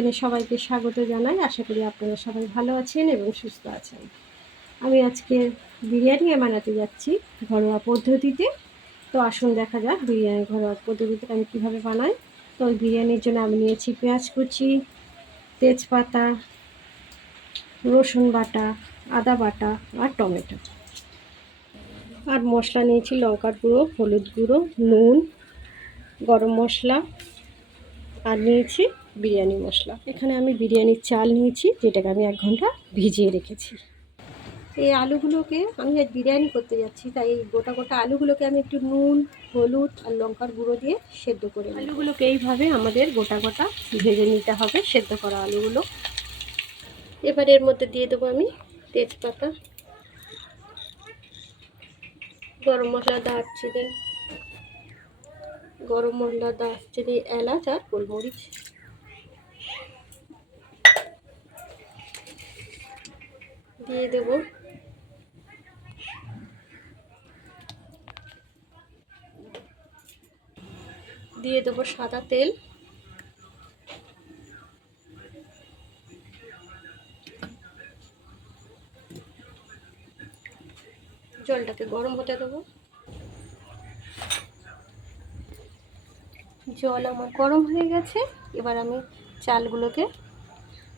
কিচেনে সবাইকে স্বাগত জানাই। আশা করি আপনারা সবাই ভালো আছেন এবং সুস্থ আছেন। আমি আজকে বিরিয়ানি বানাতে যাচ্ছি ঘরোয়া পদ্ধতিতে। তো আসুন দেখা যাক বিরিয়ানি ঘরোয়া পদ্ধতিতে আমি কীভাবে বানাই। তো ওই বিরিয়ানির জন্য আমি নিয়েছি পেঁয়াজ কুচি, তেজপাতা, রসুন বাটা, আদা বাটা আর টমেটো। আর মশলা নিয়েছি লঙ্কার গুঁড়ো, হলুদ গুঁড়ো, নুন, গরম মশলা আর নিয়েছি বিরিয়ানি মশলা। এখানে আমি বিরিয়ানির চাল নিয়েছি, যেটাকে আমি 1 ঘন্টা ভিজিয়ে রেখেছি। এই আলুগুলোকে আমি আজ বিরিয়ানি করতে যাচ্ছি, তাই এই গোটা গোটা আলুগুলোকে আমি একটু নুন, হলুদ আর লঙ্কার গুঁড়ো দিয়ে সেদ্ধ করে নিই। আলুগুলোকে এইভাবে আমাদের গোটা গোটা ভেজে নিতে হবে, সেদ্ধ করা আলুগুলো। এবার এর মধ্যে দিয়ে দেবো আমি তেজপাতা, গরম মশলা, দারচিনি, এলাচ আর গোলমরিচ। দিয়ে দেবো সাদা তেল। জলটাকে গরম হতে দেবো। জল আমার গরম হয়ে গেছে। এবার আমি চালগুলোকে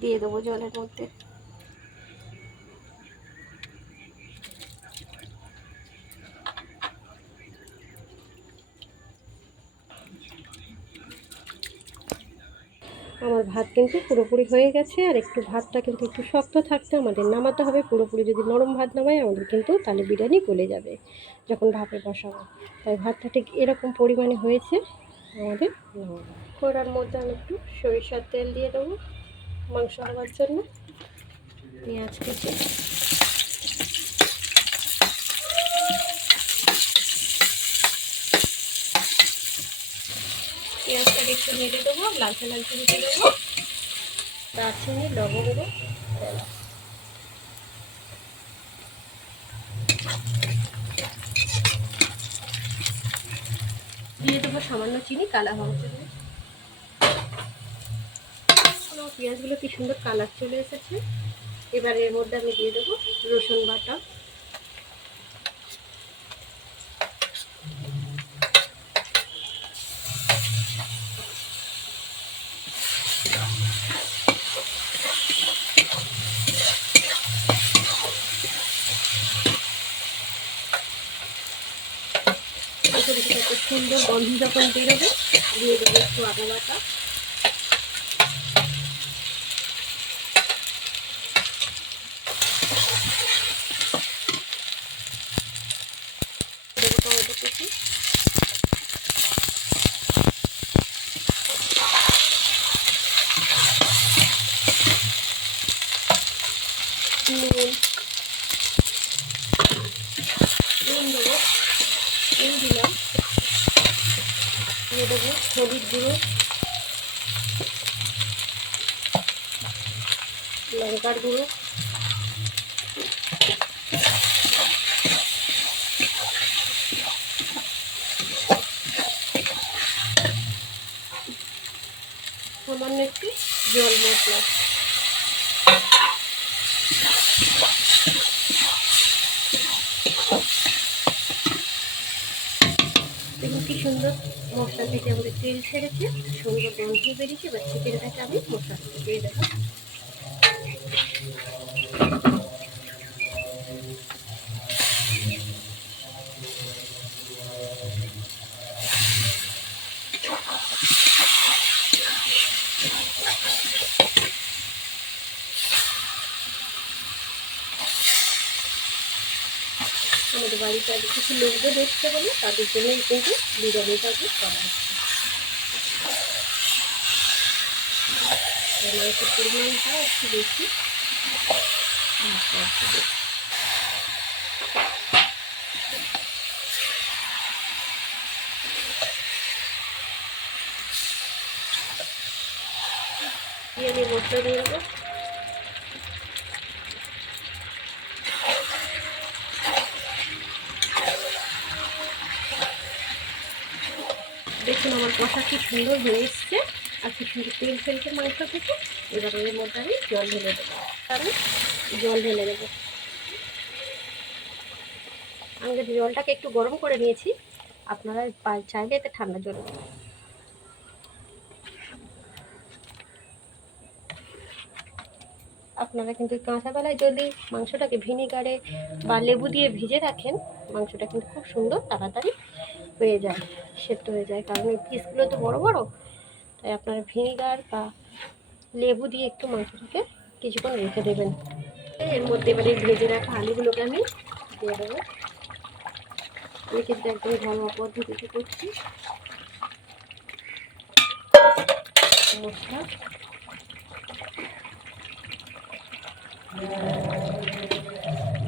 দিয়ে দেবো জলের মধ্যে। আমার ভাত কিন্তু পুরোপুরি হয়ে গেছে, আর একটু ভাতটা কিন্তু একটু শক্ত থাকতে আমাদের নামাতে হবে। পুরোপুরি যদি নরম ভাত নামাই আমাদের কিন্তু তাহলে বিরিয়ানি গলে যাবে যখন ভাপে বসাবো। তাই ভাতটা ঠিক এরকম পরিমাণে হয়েছে আমাদের নামাবো। কড়ার মধ্যে আমি একটু সরিষার তেল দিয়ে দেবো মাংস হওয়ার জন্য। পেঁয়াজ কেটে পেঁয়াজটাকে একটু নেড়ে দেবো, লালচে লালচে ভেজে দেবো। দারচিনি, লবঙ্গ, এলাচ দিয়ে দেবো সামান্য চিনি কালার হওয়ার জন্য। পেঁয়াজগুলো কি সুন্দর কালার চলে এসেছে। এবার এর মধ্যে আমি দিয়ে দেবো রসুন বাটা, একটা সুন্দর গন্ধ যখন বেরোবে দিয়ে দেবো একটু আদা বাটা, টমেটো কুচি, নুন দেবো, নুন দিলাম। দিয়ে দেবো হলুদ গুঁড়ো, লঙ্কার গুঁড়ো, সামান্য একটু জল মশলা। দেখুন কি সুন্দর মশলা থেকে আমাদের তেল ছেড়েছে, সুন্দর গন্ধ বেরিয়েছে। এবার চিকেনটাকে আমি মশলা দিয়ে দেবো। আমাদের বাড়িতে আগে কিছু লোকদের দেখতে বলে, তাদের জন্যই কিন্তু বিরিয়ানিটাকে করা হচ্ছে। মাংসের পরিমাণটা একটু বেশি, বিরিয়ানি মশলা দিয়ে দেবো। দেখুন আমার কষা কি সুন্দর হয়ে এসছে। আর কি সুন্দর তেল ফেলছে মাংস থেকে। এবারে এর মধ্যে আমি জল ঢেলে দেবো। আমি জল ঢেলে দেবো। আমি জলটাকে একটু গরম করে নিয়েছি, আপনারা চাইলে এতে ঠান্ডা জল দেবেন। আপনারা কিন্তু কাঁচাবেলায় যদি মাংসটাকে ভিনিগারে বা লেবু দিয়ে ভিজে রাখেন, মাংসটা কিন্তু খুব সুন্দর তাড়াতাড়ি হয়ে যায়, সেদ্ধ হয়ে যায়। কারণ এই পিসগুলো তো বড় বড়, তাই আপনারা ভিনিগার বা লেবু দিয়ে একটু মাংসটাকে কিছুক্ষণ রেখে দেবেন। এর মধ্যে এবারে ভেজে রাখা আলুগুলোকে আমি দিয়ে দেবো। আমি কিন্তু একদম ঘরোয়া পদ্ধতিতে করছি। মশলা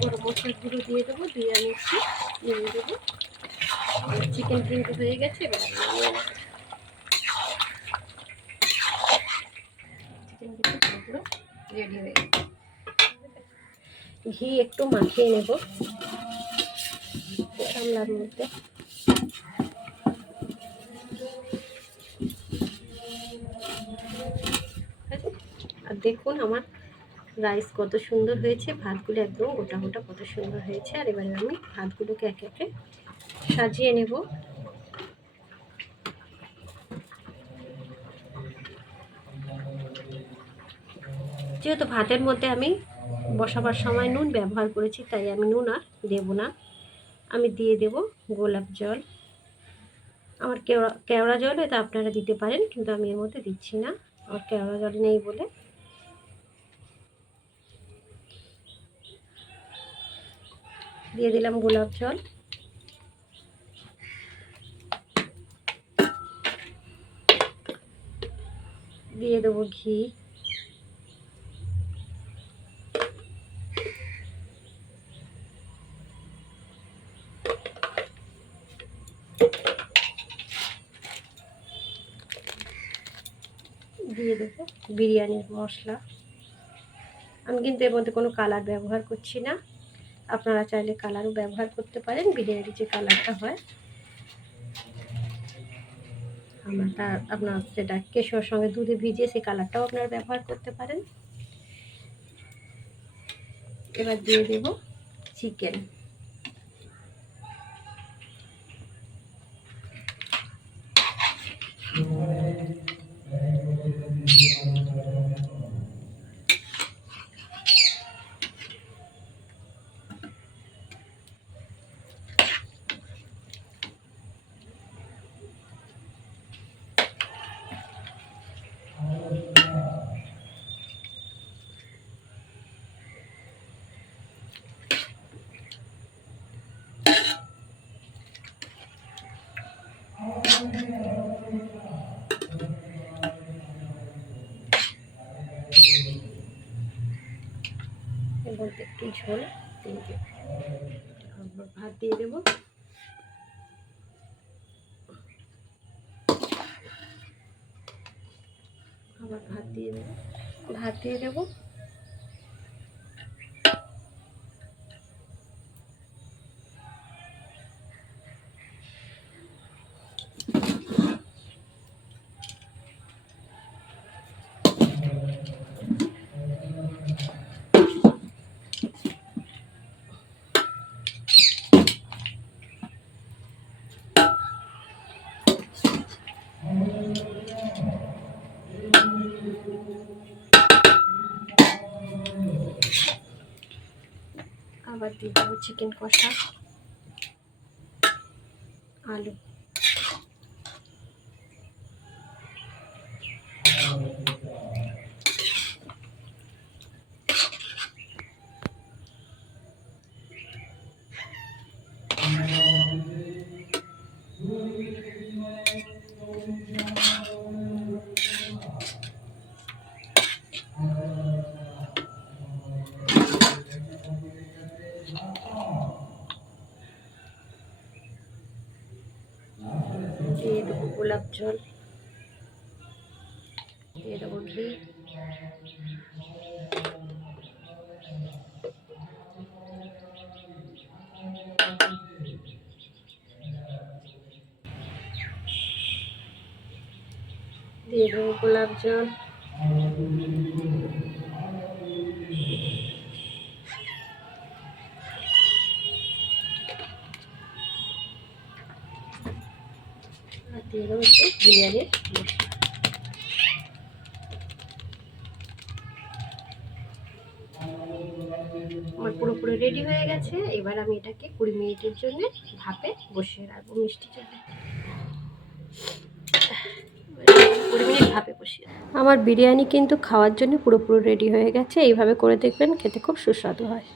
গরম মশলার গুঁড়ো দিয়ে দেবো, দিয়ে আমি একটু নিয়ে দেবো। চিকেন কিন্তু হয়ে গেছে, এবার চিকেন কিন্তু পুরো রেডি হয়ে গেছে। ঘি একটু মাখিয়ে নেব গামলার মধ্যে। আর দেখুন আমার রাইস কত সুন্দর হয়েছে, ভাতগুলো একদম গোটা গোটা কত সুন্দর হয়েছে। আর এবারে আমি ভাতগুলোকে একে একে সাজিয়ে নেব। যেহেতু ভাতের মধ্যে আমি বসাবার সময় নুন ব্যবহার করেছি, তাই আমি নুন আর দেবো না। আমি দিয়ে দেব গোলাপ জল। আমার কেওড়া জল এটা আপনারা দিতে পারেন, কিন্তু আমি এর মধ্যে দিচ্ছি না, আমার কেওড়া জল নেই বলে। দিয়ে দিলাম গোলাপ জল। দিয়ে দেবো ঘি। দিয়ে দেবো বিরিয়ানির মশলা। আমি কিন্তু এর মধ্যে কোনো কালার ব্যবহার করছি না, আপনারা চাইলে কালারও ব্যবহার করতে পারেন। বিরিয়ানির যে কালারটা হয় আপনার সেটা কেশর সঙ্গে দুধে ভিজিয়ে সেই কালারটাও আপনারা ব্যবহার করতে পারেন। এবার দিয়ে দেব চিকেন। এবার একটু ঝোল দিয়ে দেব। আবার ভাত দিয়ে দেবো। আবার ভাত দিয়ে দেবো। ভাত দিয়ে দেবো। আবার দিয়ে দেবো চিকেন কষা, আলু। দিয়ে দেবো গোলাপ জল। দিয়ে দেবো ঘি। দিয়ে দেবো গোলাপ জল। আর দিয়ে দেবো একটু বিরিয়ানির মশলা। আমার পুরোপুরি রেডি হয়ে গেছে। এবার আমি এটাকে 20 মিনিটের জন্য ভাপে বসিয়ে রাখবো মিষ্টি চালে। 20 মিনিট ভাপে বসিয়ে। আমার বিরিয়ানি কিন্তু খাওয়ার জন্য পুরোপুরি রেডি হয়ে গেছে। এইভাবে করে দেখবেন, খেতে খুব সুস্বাদু হয়।